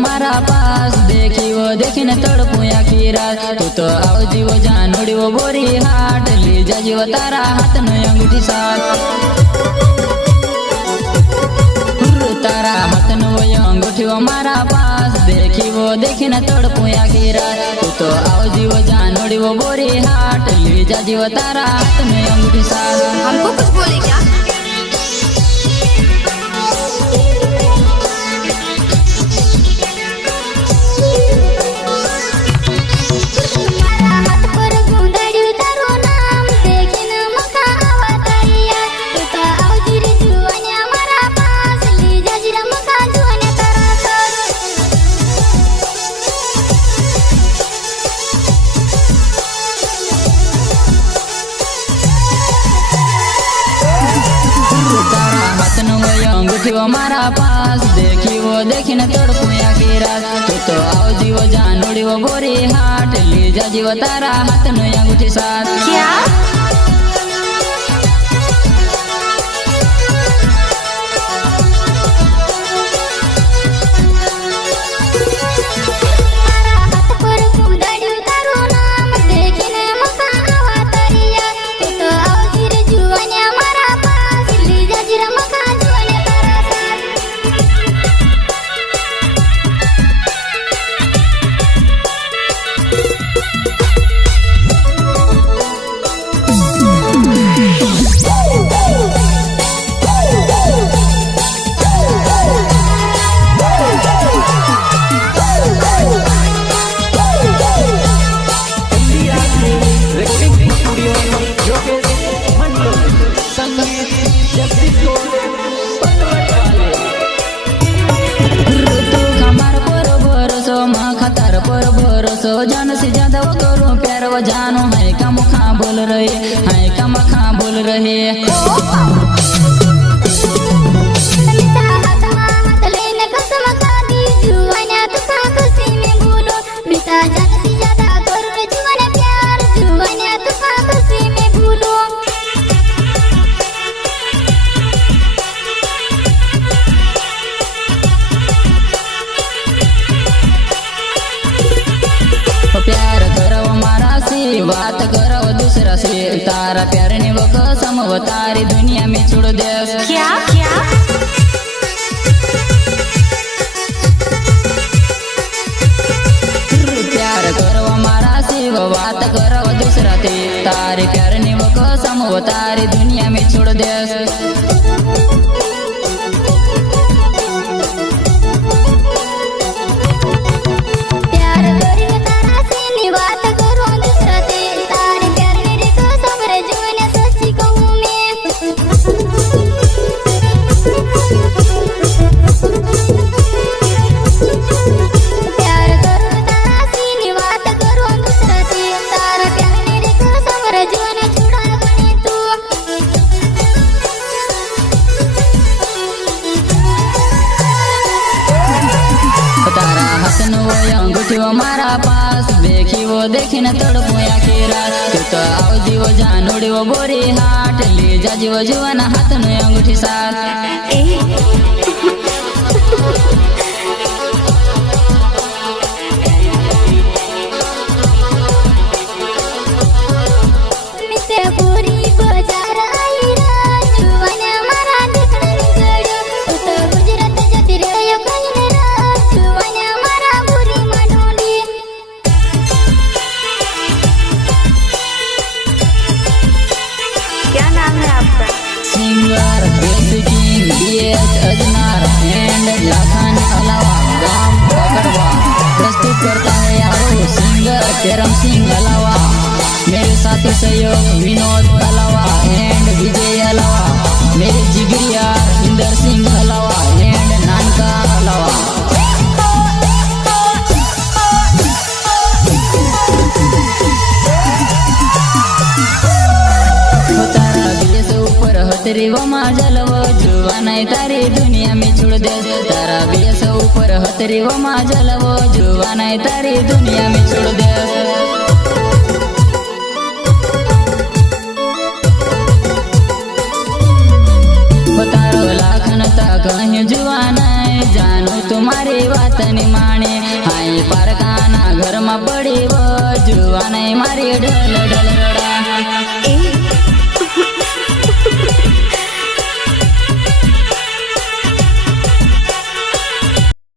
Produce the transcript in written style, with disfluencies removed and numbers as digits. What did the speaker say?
मारा पास देखी वो देखने तड़पुया की रात तू तो आओ जीवो जानोड़ी वो बोरी हाट ली जा जीवो तारा हाथ न अंगूठी साथ तारा हाथ न वो अंगूठी वो मारा पास देखी वो देखने तड़पुया की रात तू तो आओ जीवो जानोड़ी वो बोरी हाट ली जा जीवो तारा हाथ न अंगूठी साथ। हमको कुछ बोले क्या? अंगूठी वो मारा पास देखी वो देखने तड़पुया की रात तू तो आओ जीवो जानोड़ी वो बोरी हाट ली जा जीवो तारा हाथ न अंगूठी साथ। क्या? जान से ज्यादा वो करो प्यार वो जानो है कम खा बोल रहे है कम खा बोल रहे प्यार करो मारा से बात करो दूसरा से तारा प्यार ने वो कसम वो तारी दुनिया में छोड़ दे। क्या क्या? प्यार करो मारा से वो बात करो दूसरा से तारे प्यार ने वो कसम वो तारी दुनिया में छोड़ दे। अंगूठी वो मारा पास देखी वो देखने तड़पुया की रात तू तो आओ जीवो जानोड़ी वो बोरी हाट ले जा जीवो जुआना हाथ न अंगूठी साथ। सिंगर बेसिकिंग बीएस अजनार एंड लाखन अलावा गांव पकड़वा प्रस्तुत करता है यारो सिंगर केरम सिंह अलावा मेरे साथी सहयोग विनोद अलावा एंड विजय अलावा मेरे जिगरी यार इंदर सिंह अलावा एंड नानका अलावा। तेरी वो माजल वो जुवाना तारी दुनिया में छोड़ दे तारा बेस ऊपर हो तेरी वो माजल वो जुवाना तारी दुनिया में छोड़ दे। तारो लाखन तक जुवाना जानो तुम्हारी बात વાતની માણે હાઈ પારકાના ઘરમાં પડી વજુ અને મારી ઢર